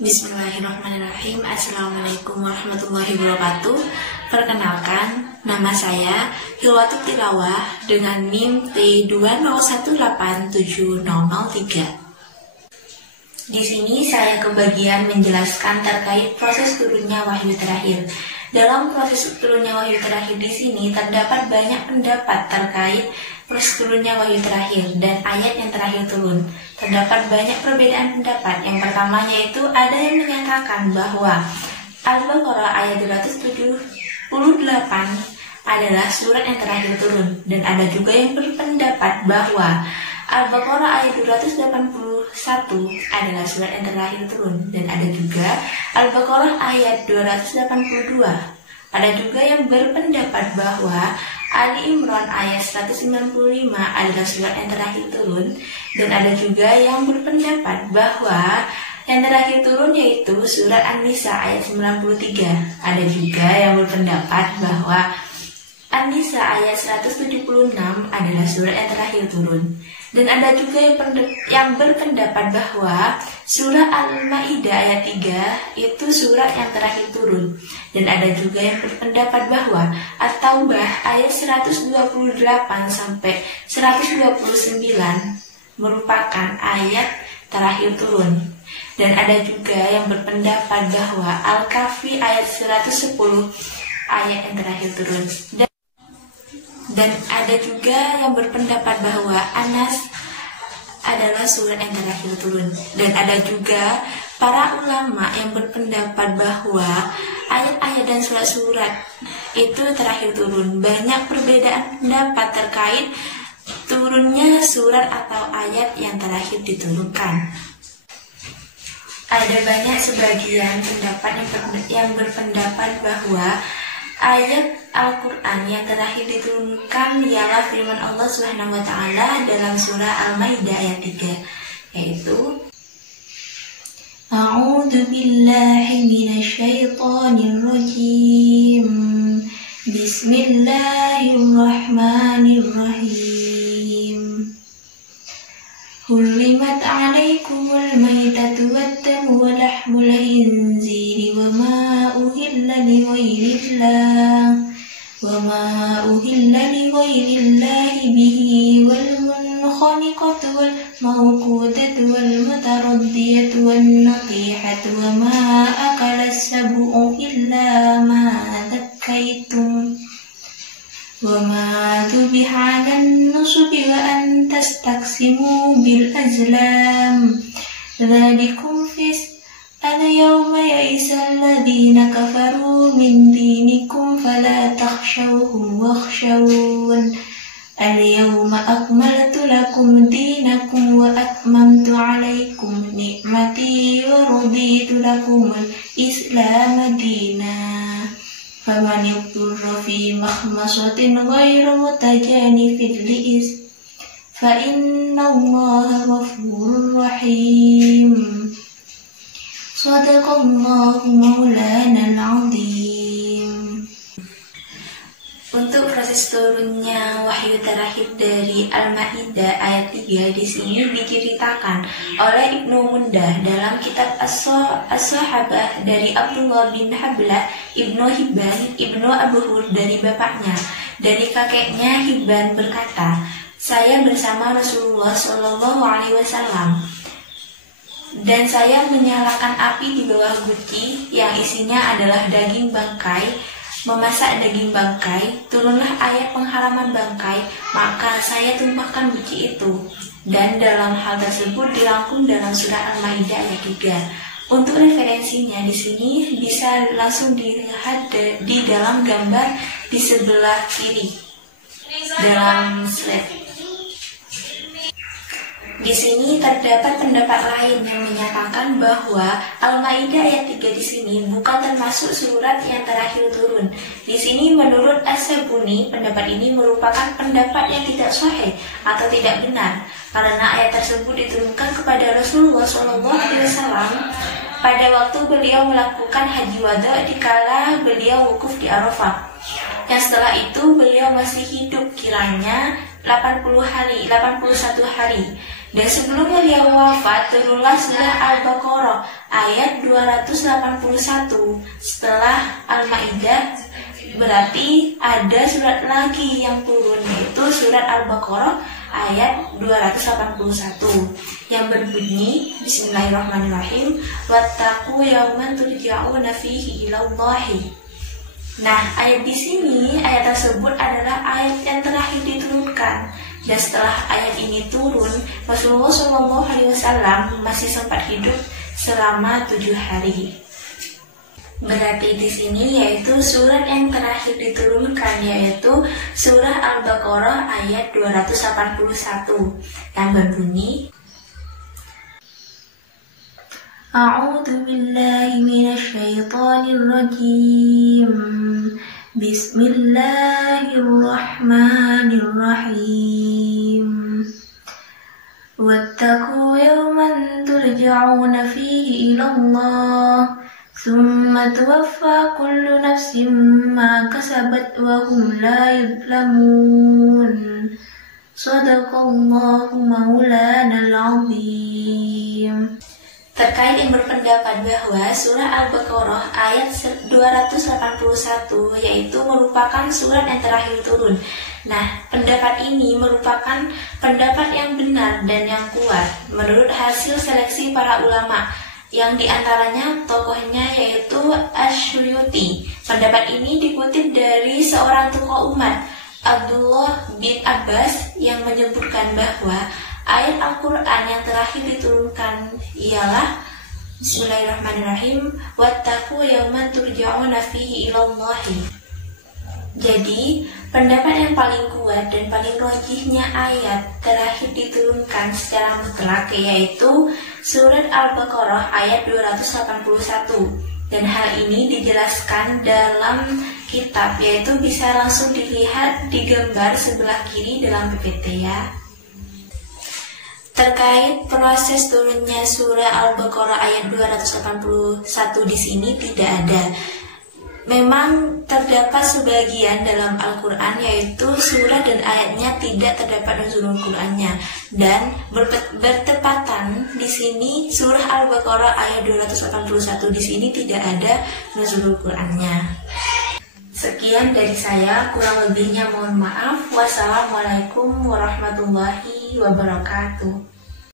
Bismillahirrahmanirrahim. Assalamualaikum warahmatullahi wabarakatuh. Perkenalkan, nama saya Hilwatul Tilawah dengan NIM T201870003. Di sini saya kebagian menjelaskan terkait proses turunnya wahyu terakhir. Dalam proses turunnya wahyu terakhir di sini terdapat banyak pendapat terkait proses turunnya wahyu terakhir dan ayat yang terakhir turun. Terdapat banyak perbedaan pendapat. Yang pertama yaitu ada yang menyatakan bahwa Al-Baqarah ayat 278 adalah surat yang terakhir turun, dan ada juga yang berpendapat bahwa Al-Baqarah ayat 281 adalah surat yang terakhir turun, dan ada juga Al-Baqarah ayat 282. Ada juga yang berpendapat bahwa Ali Imran ayat 195 adalah surat yang terakhir turun, dan ada juga yang berpendapat bahwa yang terakhir turun yaitu surat An-Nisa ayat 93. Ada juga yang berpendapat bahwa An-Nisa ayat 176 adalah surat yang terakhir turun. Dan ada juga yang berpendapat bahwa surah Al-Maidah ayat 3 itu surat yang terakhir turun. Dan ada juga yang berpendapat bahwa At-Taubah ayat 128 sampai 129 merupakan ayat terakhir turun. Dan ada juga yang berpendapat bahwa Al-Kahfi ayat 110 ayat yang terakhir turun. Dan ada juga yang berpendapat bahwa An-Nas adalah surat yang terakhir turun. Dan ada juga para ulama yang berpendapat bahwa ayat-ayat dan surat-surat itu terakhir turun. Banyak perbedaan pendapat terkait turunnya surat atau ayat yang terakhir diturunkan. Ada banyak sebagian pendapat yang berpendapat bahwa ayat Al-Quran yang terakhir diturunkan ialah firman Allah Subhanahu wa Ta'ala dalam surah Al-Maidah ayat 3, yaitu A'udzu billahi minasyaitonir rajim. Bismillahirrahmanirrahim. Hurrimat 'alaikumul maitatu wad-damu wa lahmul khinziri wa ma uhilla li ghairillahi bihi wal munkhaniqatu wal mawqudatu wal mutaraddiyatu wan natihatu wa ma akala as-sab'u illa ma dhakkaytum wa ma dhubiha 'alan nusubi wa an tastaqsimu bil azlam dzalikum al-yawma ya'isa alladhina kafaru min dinikum fala takhshawhum wakhshawun al-yawma akmaltu lakum dinakum wa atmamtu 'alaykum ni'mati wa raditu lakum al-islam dinan. Faman yudhurra fi makhmasatin ghayra mutajanifin li'is fa innallaha ghafurur rahim. Shadaqallahu maulanal azim. Untuk proses turunnya wahyu terakhir dari Al-Maidah ayat 3 di sini diceritakan oleh Ibnu Mundah dalam kitab As-Sahabah dari Abdullah bin Hablah, Ibnu Hibban, Ibnu Abu Hur dari bapaknya. Dari kakeknya Hibban berkata, saya bersama Rasulullah Shallallahu Alaihi Wasallam dan saya menyalakan api di bawah guci yang isinya adalah daging bangkai. Memasak daging bangkai, turunlah ayat pengharaman bangkai, maka saya tumpahkan guci itu. Dan dalam hal tersebut dirangkum dalam surah Al-Maidah ayat 3. Untuk referensinya di sini bisa langsung dilihat di dalam gambar di sebelah kiri dalam slide. Di sini terdapat pendapat lain yang menyatakan bahwa Al-Maidah ayat 3 di sini bukan termasuk surat yang terakhir turun. Di sini menurut As-Sabuni, pendapat ini merupakan pendapat yang tidak sahih atau tidak benar karena ayat tersebut diturunkan kepada Rasulullah SAW pada waktu beliau melakukan haji wada dikala beliau wukuf di Arafah. Yang setelah itu beliau masih hidup kiranya 81 hari. Dan sebelum beliau wafat, turunlah surah Al-Baqarah ayat 281 setelah Al-Maidah. Berarti ada surat lagi yang turun, yaitu surat Al-Baqarah ayat 281 yang berbunyi Bismillahirrahmanirrahim, wattaqu yauman turja'una fihi ilallahi. Nah, ayat di sini, ayat tersebut adalah ayat yang terakhir diturunkan. Dan setelah ayat ini turun, Rasulullah SAW masih sempat hidup selama 7 hari. Berarti di sini yaitu surat yang terakhir diturunkan, yaitu surah Al-Baqarah ayat 281 yang berbunyi A'udzu billahi minasy syaithanir rajim. Bismillahirrahmanirrahim. Wattaqu yawman turja'una fihi ilallah, thumma tuwaffa kullu nafsin ma kasabat wa hum la yuzlamun. Shadaqallahu maulanal azim. Terkait yang berpendapat bahwa surah Al-Baqarah ayat 281 yaitu merupakan surat yang terakhir turun. Nah, pendapat ini merupakan pendapat yang benar dan yang kuat menurut hasil seleksi para ulama, yang diantaranya tokohnya yaitu Asy-Syuyuti. Pendapat ini dikutip dari seorang tokoh umat, Abdullah bin Abbas, yang menyebutkan bahwa ayat Al-Quran yang terakhir diturunkan ialah Bismillahirrahmanirrahim, wattaqu yauman turja'una fihi ilallahi. Jadi, pendapat yang paling kuat dan paling rajihnya ayat terakhir diturunkan secara mutlak yaitu surat Al-Baqarah ayat 281. Dan hal ini dijelaskan dalam kitab, yaitu bisa langsung dilihat di gambar sebelah kiri dalam PPT ya. Terkait proses turunnya surah Al-Baqarah ayat 281 di sini tidak ada. Memang terdapat sebagian dalam Al-Quran, yaitu surah dan ayatnya tidak terdapat nuzulul Qurannya, dan bertepatan di sini surah Al-Baqarah ayat 281 di sini tidak ada nuzulul Qurannya. Sekian dari saya, kurang lebihnya mohon maaf. Wassalamualaikum warahmatullahi wabarakatuh.